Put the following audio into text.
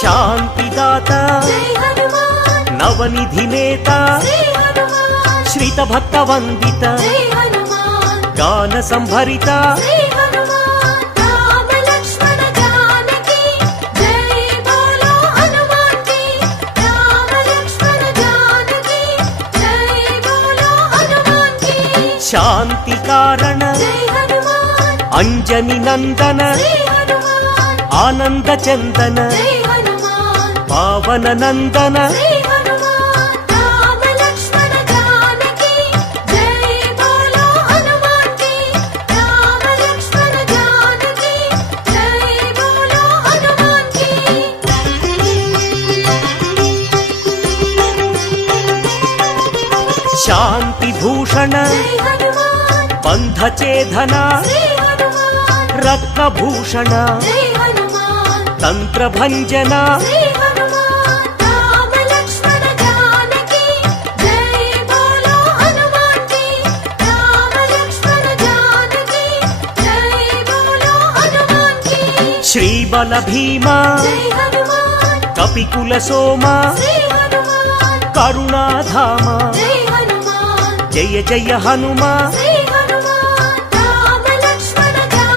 శాంతిదాత నవనిధి నేత శ్రీత భక్త వందిత గాన సంభరిత శాంతి కారణ అంజని నందన ఆనంద చందన పావన నందన శాంతి భూషణ బంధచేధన రత్నభూషణ తంత్రభంజన శ్రీబల భీమా కపికుల సోమ కరుణాధామ జయ జయ హనుమ